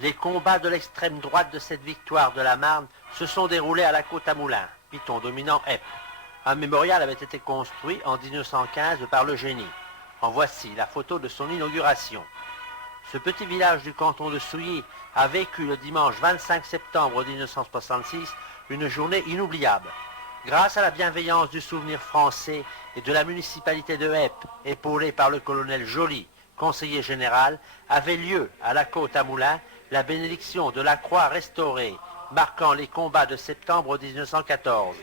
Les combats de l'extrême droite de cette victoire de la Marne se sont déroulés à la Côte-à-Moulins, piton dominant Eppe. Un mémorial avait été construit en 1915 par le génie. En voici la photo de son inauguration. Ce petit village du canton de Souilly a vécu le dimanche 25 septembre 1966 une journée inoubliable. Grâce à la bienveillance du souvenir français et de la municipalité de Eppe, épaulée par le colonel Joly, conseiller général, avait lieu à la Côte-à-Moulins la bénédiction de la croix restaurée, marquant les combats de septembre 1914.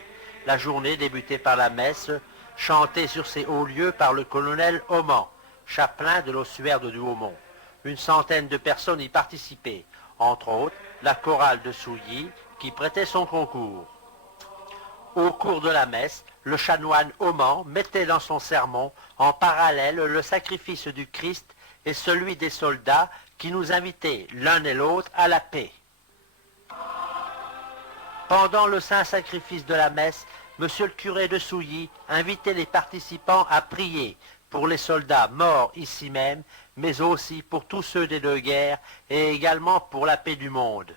La journée débutait par la messe, chantée sur ces hauts lieux par le colonel Auman, chapelain de l'ossuaire de Douaumont. Une centaine de personnes y participaient, entre autres la chorale de Souilly qui prêtait son concours. Au cours de la messe, le chanoine Auman mettait dans son sermon en parallèle le sacrifice du Christ et celui des soldats qui nous invitaient l'un et l'autre à la paix. Pendant le saint sacrifice de la messe, monsieur le curé de Souilly invitait les participants à prier pour les soldats morts ici même, mais aussi pour tous ceux des deux guerres et également pour la paix du monde.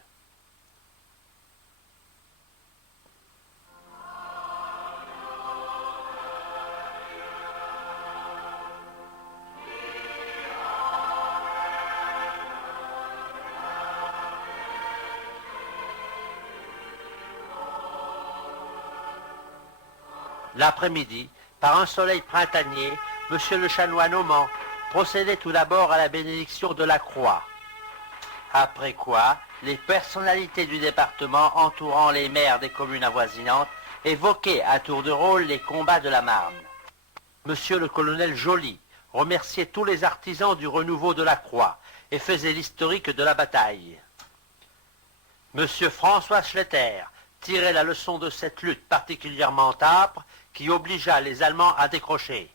L'après-midi, par un soleil printanier, monsieur le chanoine Auman procédait tout d'abord à la bénédiction de la croix. Après quoi, les personnalités du département entourant les maires des communes avoisinantes évoquaient à tour de rôle les combats de la Marne. Monsieur le colonel Joly remerciait tous les artisans du renouveau de la croix et faisait l'historique de la bataille. Monsieur François Schletter tirait la leçon de cette lutte particulièrement âpre qui obligea les Allemands à décrocher.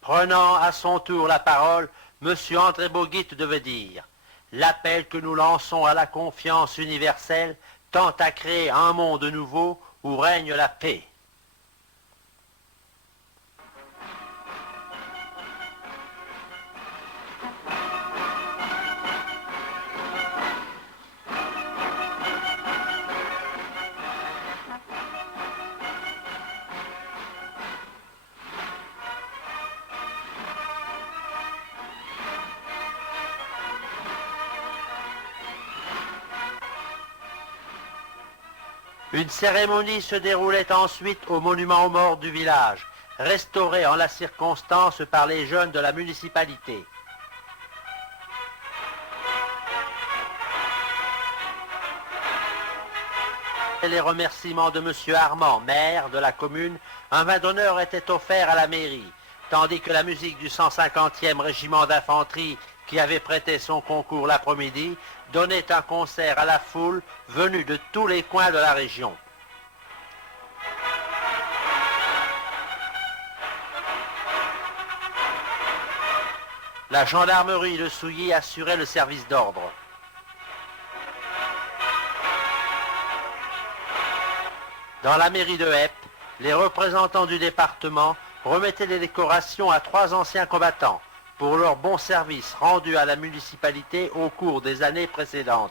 Prenant à son tour la parole, M. André Boguit devait dire « L'appel que nous lançons à la confiance universelle tend à créer un monde nouveau où règne la paix. » Une cérémonie se déroulait ensuite au monument aux morts du village, restauré en la circonstance par les jeunes de la municipalité. Et les remerciements de M. Armand, maire de la commune, un vin d'honneur était offert à la mairie, tandis que la musique du 150e régiment d'infanterie qui avait prêté son concours l'après-midi, donnait un concert à la foule venue de tous les coins de la région. La gendarmerie de Souilly assurait le service d'ordre. Dans la mairie de Eppe, les représentants du département remettaient des décorations à 3 anciens combattants pour leur bon service rendu à la municipalité au cours des années précédentes.